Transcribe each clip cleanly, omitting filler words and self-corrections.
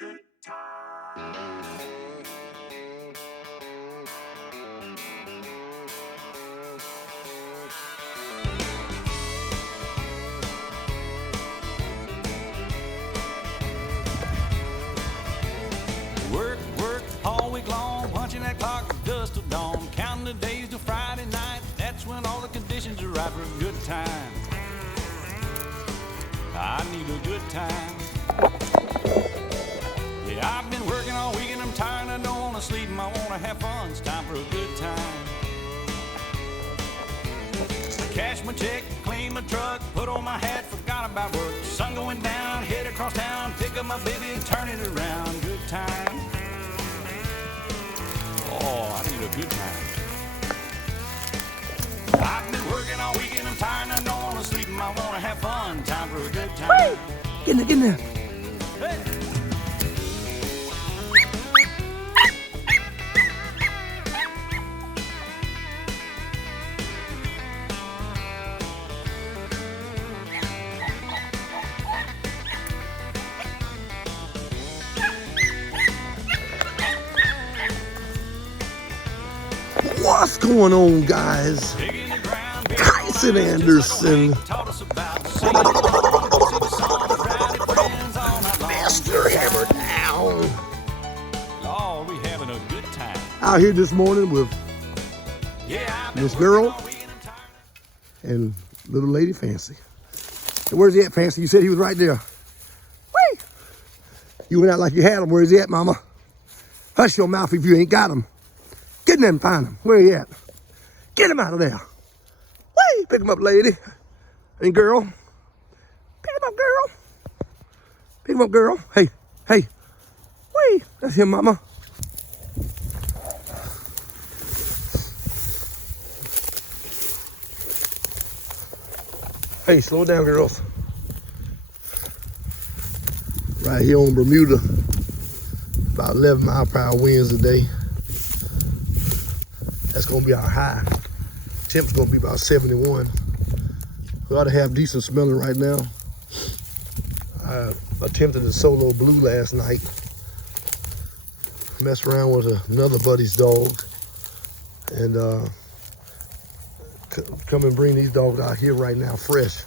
Work all week long, punching that clock from dusk till dawn, counting the days till Friday night. That's when all the conditions are right for a good time. I need a good time. Yeah, I've been working all week and I'm tired and I don't want to sleep and I want to have fun. It's time for a good time. Cash my check, clean my truck, put on my hat, forgot about work. Sun going down, head across town, pick up my baby and turn it around. Good time. Oh, I need a good time. I've been working all week and I'm tired and I don't want to sleep and I want to have fun. Time for a good time. Whee! Get in there. Hey. What's going on, guys? Tyson Anderson, Master Hammer Down. Oh, we having a good time. Out here this morning with Miss Girl and little lady Fancy. And where's he at, Fancy? You said he was right there. Whee! You went out like you had him. Where's he at, Mama? Hush your mouth if you ain't got him. Get in there and find him. Where he at? Get him out of there. Whee! Pick him up, lady. And girl. Pick him up, girl. Pick him up, girl. Hey, hey. Whee! That's him, Mama. Hey, slow down, girls. Right here on Bermuda. About 11 mile per hour winds today. That's gonna be our high. Temp's gonna be about 71. We ought to have decent smelling right now. I attempted a solo blue last night. Messed around with another buddy's dog. And come and bring these dogs out here right now fresh.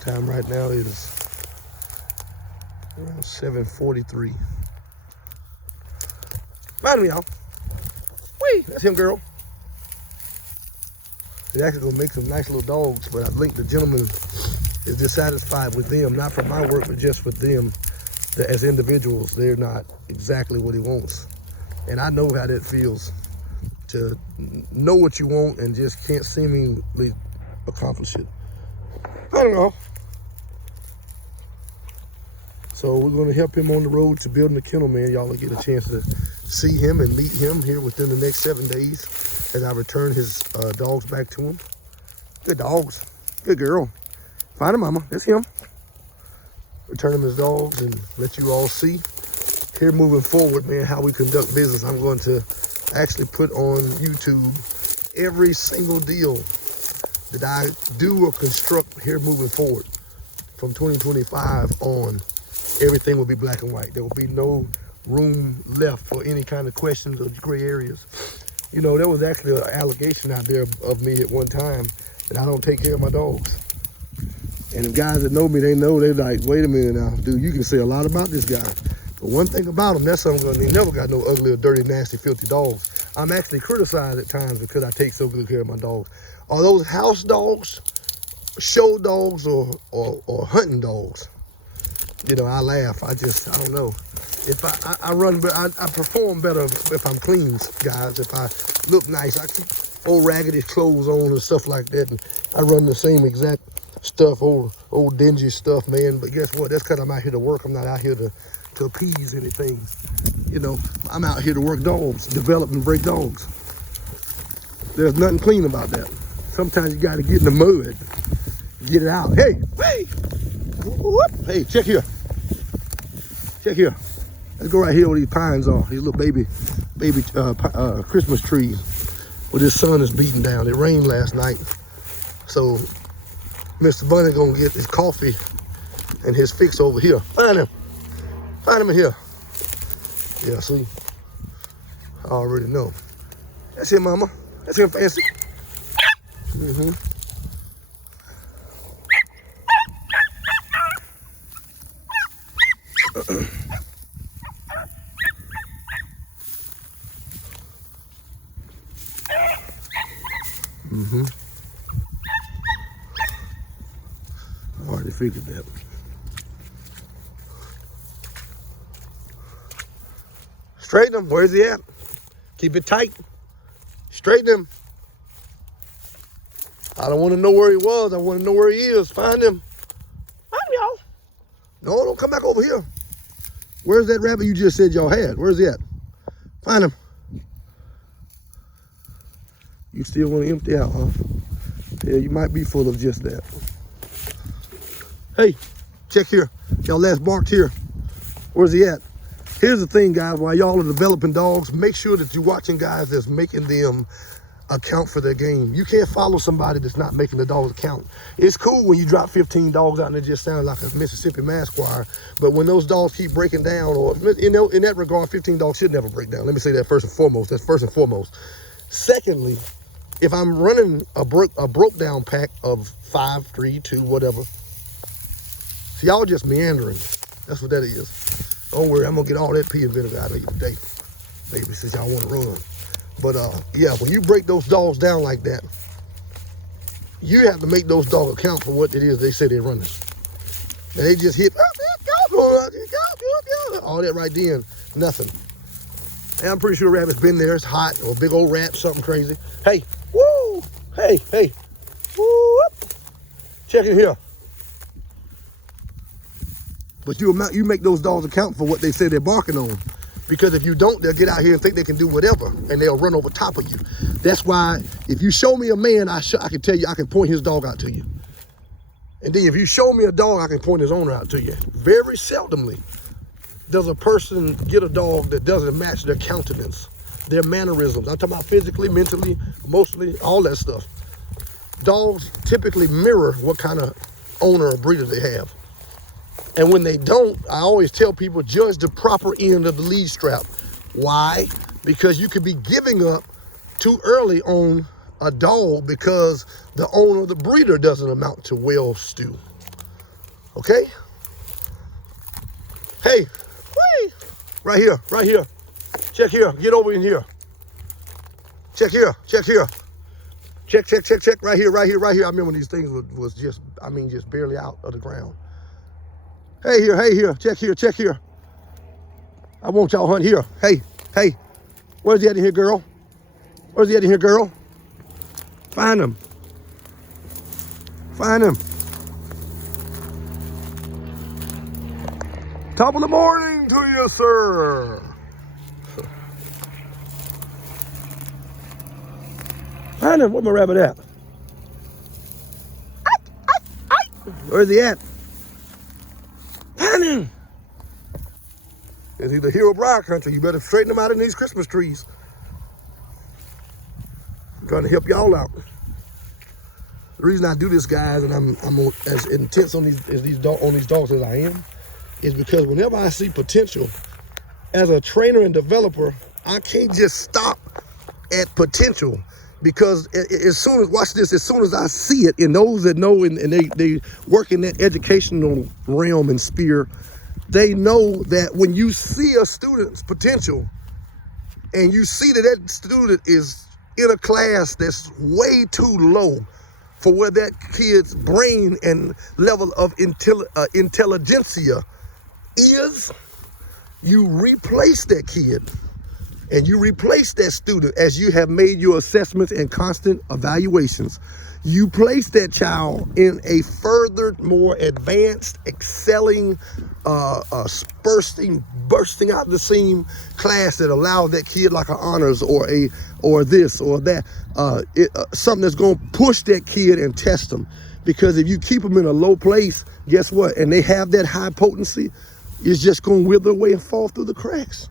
Time right now is around 7:43. Mind me, y'all. Whee! That's him, girl. They're actually gonna make some nice little dogs, but I think the gentleman is dissatisfied with them, not from my work, but just with them. As individuals, they're not exactly what he wants. And I know how that feels, to know what you want and just can't seemingly accomplish it. I don't know. So we're gonna help him on the road to building the kennel, man. Y'all will get a chance to see him and meet him here within the next 7 days as I return his dogs back to him. Good dogs, good girl. Find him, Mama, that's him. Return him his dogs and let you all see here moving forward, man, how we conduct business. I'm going to actually put on YouTube every single deal that I do or construct here moving forward. From 2025 on, everything will be black and white. There will be no room left for any kind of questions or gray areas. You know, there was actually an allegation out there of me at one time that I don't take care of my dogs. And the guys that know me, they know, they're like, wait a minute now, dude, you can say a lot about this guy. But one thing about him, that's something, he never got no ugly or dirty, nasty, filthy dogs. I'm actually criticized at times because I take so good care of my dogs. Are those house dogs, show dogs, or hunting dogs? You know, I laugh. I don't know. If I run, but I perform better if I'm clean, guys. If I look nice, I keep old raggedy clothes on and stuff like that, and I run the same exact stuff, old dingy stuff, man. But guess what? That's because I'm out here to work. I'm not out here to appease anything. You know, I'm out here to work dogs, develop and break dogs. There's nothing clean about that. Sometimes you got to get in the mud, get it out. Hey, hey, whoop. Hey, check here. Check here. Let's go right here where these pines are. These little baby Christmas trees where this sun is beating down. It rained last night. So Mr. Bunny gonna get his coffee and his fix over here. Find him in here. Yeah, see, I already know. That's him, mama. That's him, Fancy. Mm-hmm. Mm-hmm. I already figured that. Straighten him. Where's he at? Keep it tight. Straighten him. I don't want to know where he was. I want to know where he is. Find him. Find him, y'all. No, don't come back over here. Where's that rabbit you just said y'all had? Where's he at? Find him. You still want to empty out, huh? Yeah, you might be full of just that. Hey, check here. Y'all last barked here. Where's he at? Here's the thing, guys. While y'all are developing dogs, make sure that you're watching guys that's making them account for their game. You can't follow somebody that's not making the dogs account. It's cool when you drop 15 dogs out and it just sounds like a Mississippi Mass Choir, but when those dogs keep breaking down, or in that regard, 15 dogs should never break down. Let me say that first and foremost. That's first and foremost. Secondly, if I'm running a broke down pack of 5, 3, 2, whatever, see, y'all just meandering. That's what that is. Don't worry, I'm gonna get all that pea and vinegar out of you today, maybe, since y'all want to run. But yeah, when you break those dogs down like that, you have to make those dogs account for what it is they say they're running. And they just hit all that right then, nothing. And I'm pretty sure a rabbit's been there. It's hot, or a big old rat, something crazy. Hey, woo! Hey, woo! Check it here. But you make those dogs account for what they say they're barking on. Because if you don't, they'll get out here and think they can do whatever, and they'll run over top of you. That's why if you show me a man, I can tell you, I can point his dog out to you. And then if you show me a dog, I can point his owner out to you. Very seldomly does a person get a dog that doesn't match their countenance, their mannerisms. I'm talking about physically, mentally, emotionally, all that stuff. Dogs typically mirror what kind of owner or breeder they have. And when they don't, I always tell people, judge the proper end of the lead strap. Why? Because you could be giving up too early on a dog because the owner, the breeder, doesn't amount to well stew. Okay? Hey, wait. Right here. Check here. Get over in here. Check here. Check, right here. I remember when these things was just barely out of the ground. Hey here, check here. I want y'all hunt here. Hey, where's he at in here, girl? Find him. Top of the morning to you, sir. Find him, where's my rabbit at? Where's he at? It's either here or Briar Country. You better straighten them out in these Christmas trees. I'm trying to help y'all out. The reason I do this, guys, and I'm as intense on these dogs as I am, is because whenever I see potential, as a trainer and developer, I can't just stop at potential. Because as soon as I see it, and those that know and they work in that educational realm and sphere, they know that when you see a student's potential and you see that student is in a class that's way too low for where that kid's brain and level of intelligentsia is, you replace that kid. And you replace that student as you have made your assessments and constant evaluations. You place that child in a further, more advanced, excelling, bursting out the seam class that allows that kid like an honors or this or that, something that's going to push that kid and test them. Because if you keep them in a low place, guess what? And they have that high potency, it's just going to wither away and fall through the cracks.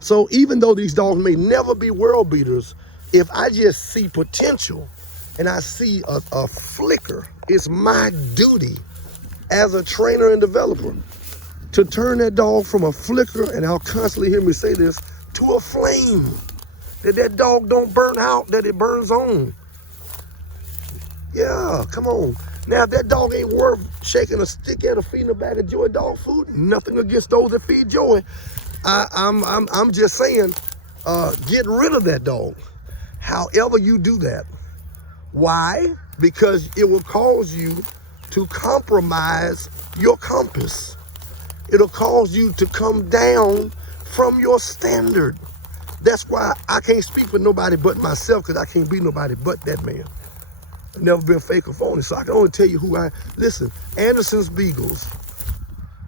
So even though these dogs may never be world beaters, if I just see potential and I see a flicker, it's my duty as a trainer and developer to turn that dog from a flicker, and I'll constantly hear me say this, to a flame. That dog don't burn out, that it burns on. Yeah, come on. Now, if that dog ain't worth shaking a stick at or feeding a bag of Joy dog food, nothing against those that feed Joy. I'm just saying, get rid of that dog. However you do that. Why? Because it will cause you to compromise your compass. It'll cause you to come down from your standard. That's why I can't speak for nobody but myself, because I can't be nobody but that man. I've never been fake or phony, so I can only tell you who listen, Anderson's Beagles,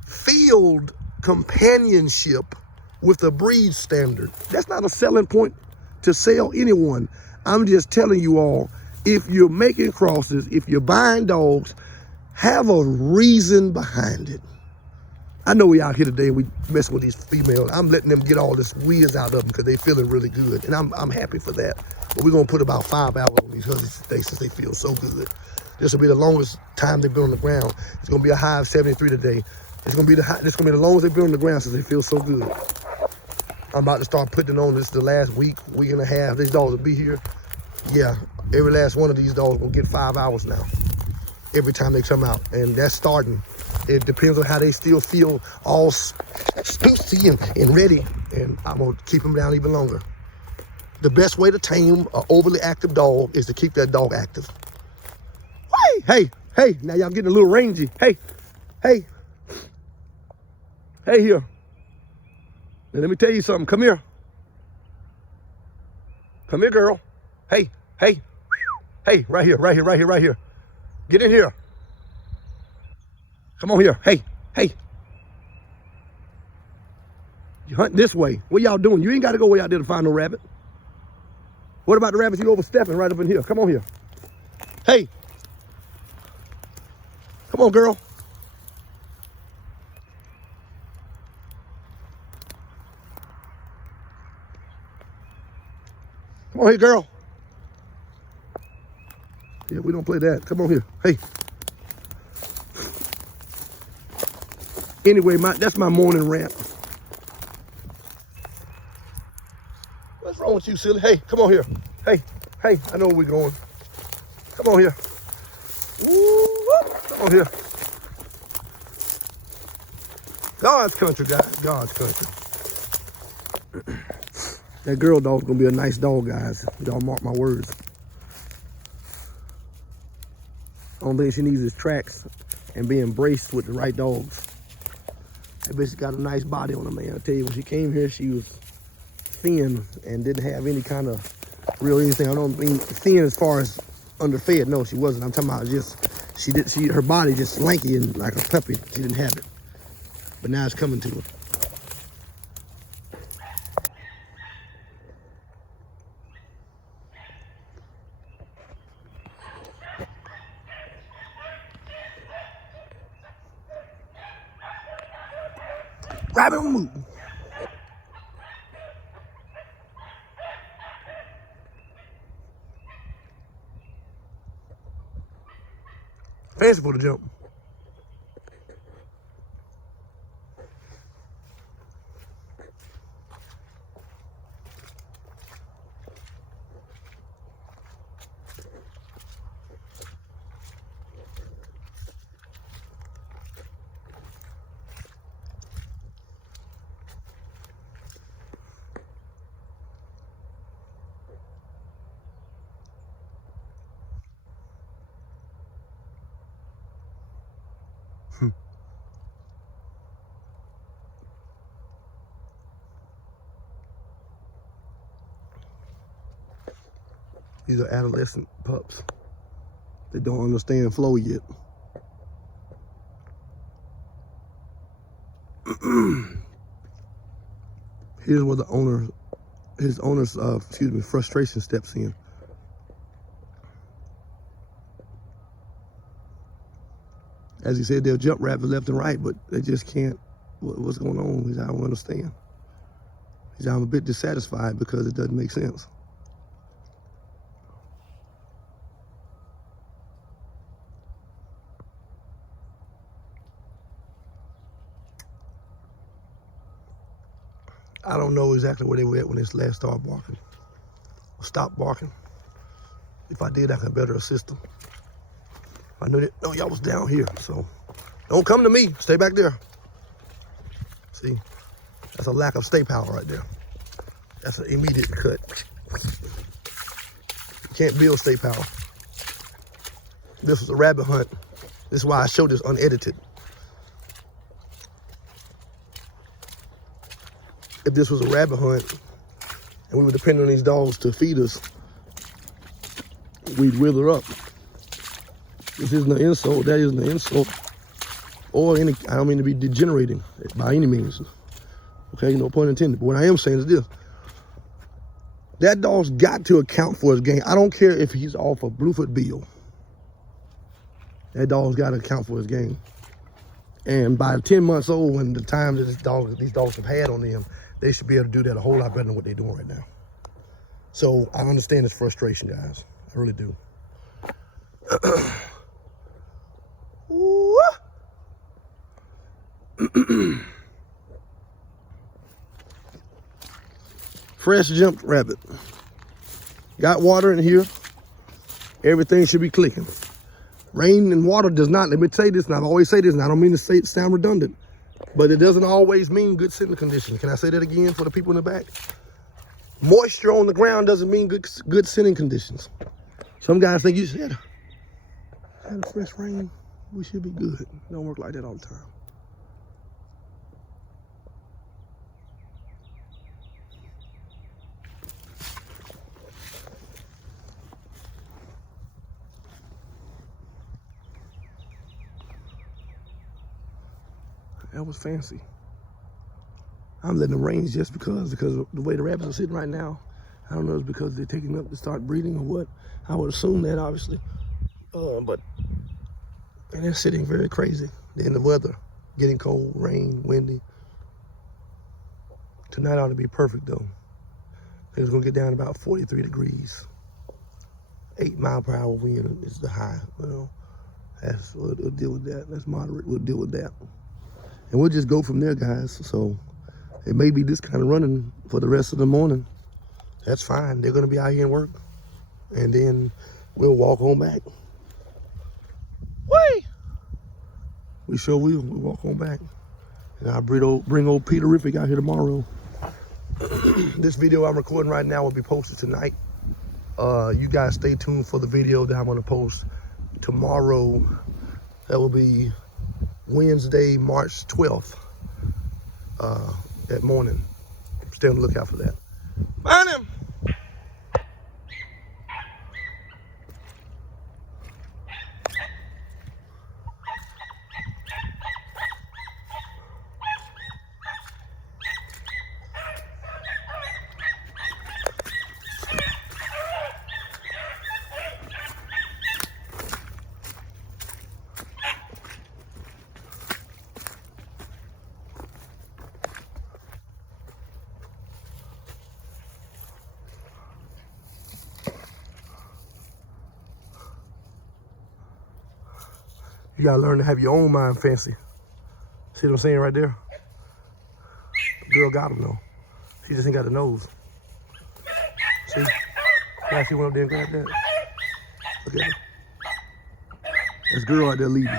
field companionship with a breed standard. That's not a selling point to sell anyone. I'm just telling you all, if you're making crosses, if you're buying dogs, have a reason behind it. I know we out here today and we messing with these females. I'm letting them get all this whiz out of them because they feeling really good. And I'm happy for that. But we're gonna put about 5 hours on these hussies today since they feel so good. This will be the longest time they've been on the ground. It's gonna be a high of 73 today. This is gonna be the longest they've been on the ground since they feel so good. I'm about to start putting it on this the last week and a half. These dogs will be here. Yeah, every last one of these dogs will get 5 hours now. Every time they come out, and that's starting. It depends on how they still feel, all spooky and ready, and I'm gonna keep them down even longer. The best way to tame an overly active dog is to keep that dog active. Hey, now y'all getting a little rangy. Hey here. Now let me tell you something, come here. Come here, girl. Hey, right here. Get in here. Come on here. Hey. You hunt this way. What y'all doing? You ain't got to go way out there to find no rabbit. What about the rabbits you overstepping right up in here? Come on here. Hey. Come on, girl. Come on here, girl. Yeah, we don't play that. Come on here. Hey. Anyway, that's my morning rant. What's wrong with you, silly? Hey, come on here. Hey, I know where we're going. Come on here. Woo, come on here. God's country, guys. God's country. That girl dog's gonna be a nice dog, guys. Y'all mark my words. Only thing she needs is tracks and being braced with the right dogs. That bitch got a nice body on her, man. I tell you, when she came here, she was thin and didn't have any kind of real anything. I don't mean thin as far as underfed. No, she wasn't. I'm talking about just, her body just lanky and like a puppy. She didn't have it. But now it's coming to her. Rabbit move. Fancy for the jump. These are adolescent pups. They don't understand flow yet. Here's where his owner's frustration steps in. As he said, they'll jump rabbit left and right, but they just can't. What's going on? He said, I don't understand. He said, I'm a bit dissatisfied because it doesn't make sense. I don't know exactly where they were at when they last started barking. Or stopped barking. If I did, I could better assist them. I knew that, no, y'all was down here, so don't come to me, stay back there. See, that's a lack of stay power right there. That's an immediate cut. You can't build stay power. This was a rabbit hunt. This is why I showed this unedited. If this was a rabbit hunt and we were depending on these dogs to feed us, we'd wither up. This isn't an insult, that isn't an insult. Or any, I don't mean to be degenerating by any means. Okay, no pun intended. But what I am saying is this. That dog's got to account for his game. I don't care if he's off a Bluefoot Bill. That dog's got to account for his game. And by 10 months old, when the time that these dogs have had on them, they should be able to do that a whole lot better than what they're doing right now. So I understand this frustration, guys. I really do. Fresh jumped rabbit. Got water in here. Everything should be clicking. Rain and water does not, let me say this, and I always say this, and I don't mean to say it sound redundant, but it doesn't always mean good sitting conditions. Can I say that again for the people in the back? Moisture on the ground doesn't mean good sitting conditions. Some guys think you said, had a fresh rain, we should be good. It don't work like that all the time. That was fancy. I'm letting them range just because of the way the rabbits are sitting right now. I don't know if it's because they're taking up to start breeding or what. I would assume that, obviously. But they're sitting very crazy. They're in the weather, getting cold, rain, windy. Tonight ought to be perfect though. It's gonna get down to about 43 degrees. 8-mile-per-hour wind is the high. You know, we'll deal with that. That's moderate. We'll deal with that. And we'll just go from there, guys. So it may be this kind of running for the rest of the morning. That's fine. They're gonna be out here and work. And then we'll walk on back. Whee! We sure will. We'll walk on back. And I'll bring old PEDIGREE out here tomorrow. This video I'm recording right now will be posted tonight. You guys stay tuned for the video that I'm gonna post tomorrow. That will be Wednesday, March 12th, that morning. Stay on the lookout for that. Find him! You gotta learn to have your own mind fancy. See what I'm saying right there? The girl got him though. She just ain't got the nose. See? Now she went up there and grabbed that. Look at her. This girl out there leading.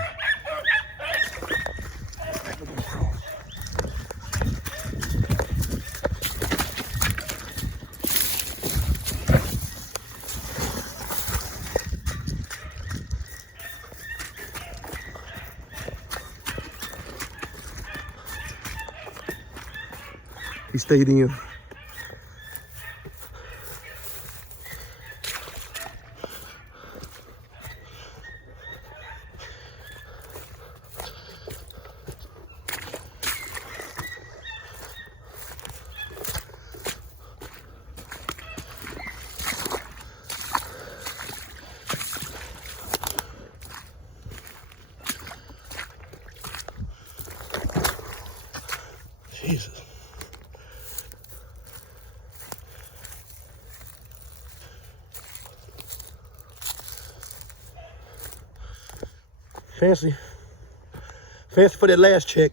He stayed in. Jesus. Fancy for that last check.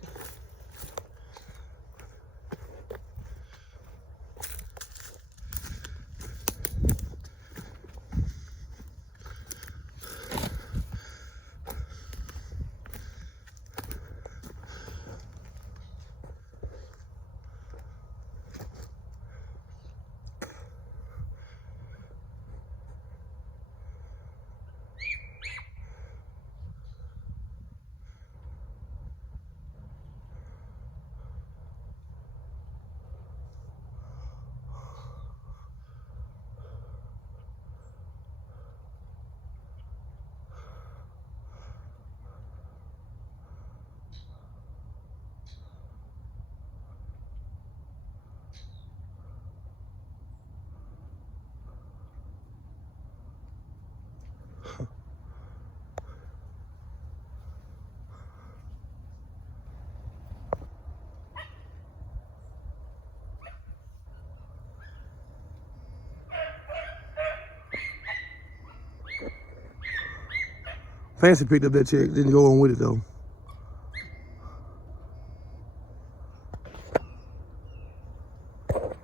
Fancy picked up that check, didn't go on with it though.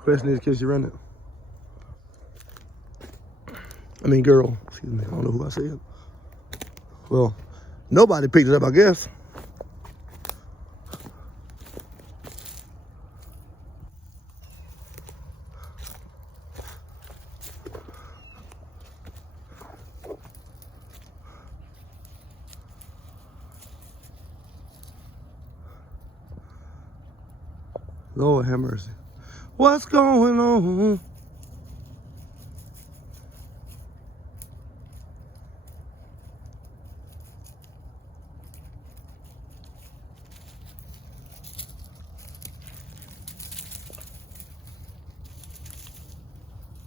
Question is, can she run it? I mean, girl, excuse me, I don't know who I said. Well, nobody picked it up, I guess. Lord have mercy. What's going on?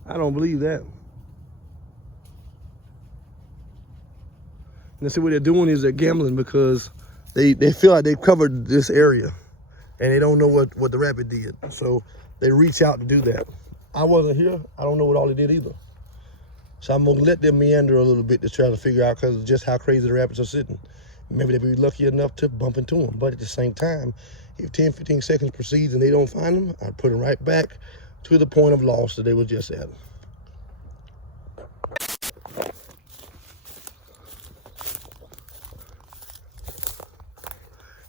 I don't believe that. And see what they're doing is they're gambling because they feel like they've covered this area and they don't know what the rabbit did. So they reach out to do that. I wasn't here. I don't know what all they did either. So I'm gonna let them meander a little bit to try to figure out because of just how crazy the rabbits are sitting. Maybe they'll be lucky enough to bump into them. But at the same time, if 10, 15 seconds proceeds and they don't find them, I put them right back to the point of loss that they were just at.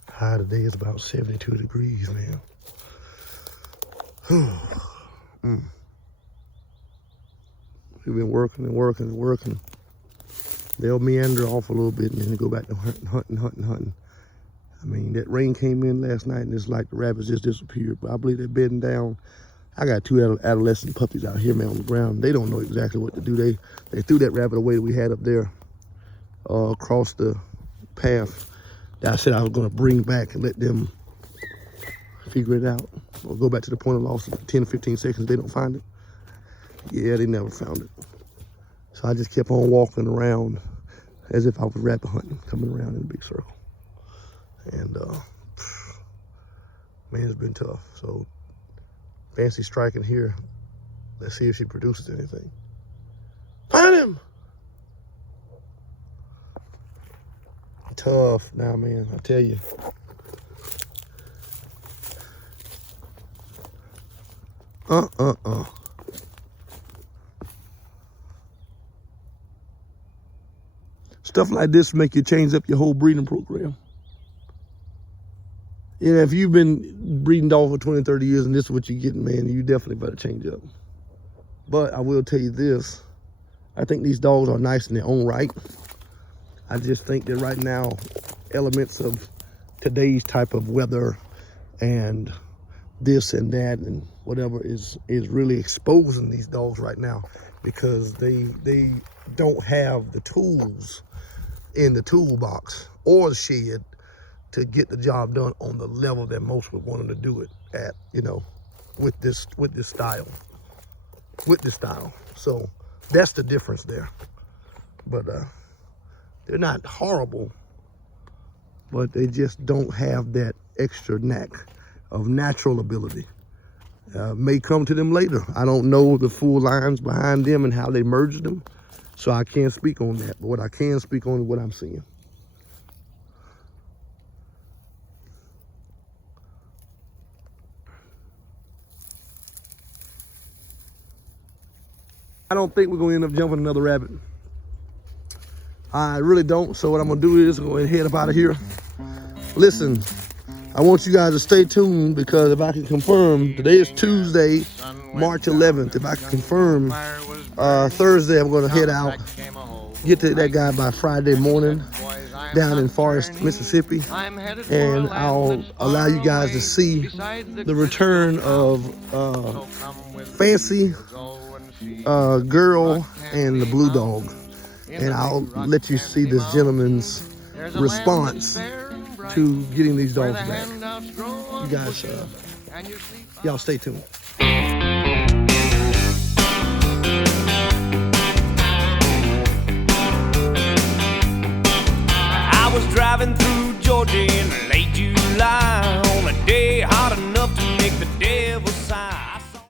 High today is about 72 degrees, man. We've been working and working and working. They'll meander off a little bit and then go back to hunting. I mean, that rain came in last night and it's like the rabbits just disappeared. But I believe they're bedding down. I got 2 adolescent puppies out here, man, on the ground. They don't know exactly what to do. They threw that rabbit away that we had up there across the path that I said I was gonna bring back and let them figure it out. Or go back to the point of loss in 10 or 15 seconds, they don't find it. Yeah, they never found it. So I just kept on walking around as if I was rabbit hunting, coming around in a big circle. And man, it's been tough. So Fancy striking here. Let's see if she produces anything. Find him! Tough now, man, I tell you. Stuff like this make you change up your whole breeding program. Yeah, if you've been breeding dogs for 20, 30 years and this is what you're getting, man, you definitely better change up. But I will tell you this, I think these dogs are nice in their own right. I just think that right now, elements of today's type of weather and this and that and whatever is really exposing these dogs right now because they don't have the tools in the toolbox or the shed to get the job done on the level that most would want them to do it at, you know, with this style. So that's the difference there. But they're not horrible, but they just don't have that extra knack of natural ability. May come to them later. I don't know the full lines behind them and how they merged them, so I can't speak on that. But what I can speak on is what I'm seeing. I don't think we're gonna end up jumping another rabbit. I really don't, so what I'm gonna do is go ahead and head up out of here. Listen, I want you guys to stay tuned because if I can confirm, today is Tuesday, March 11th. If I can confirm, Thursday I'm gonna head out, get to that guy by Friday morning down in Forest, Mississippi, and I'll allow you guys to see the return of Fancy, Girl, and the Blue Dog. And I'll let you see this gentleman's response to getting these dogs back. You guys, y'all stay tuned. I was driving through Georgia in late July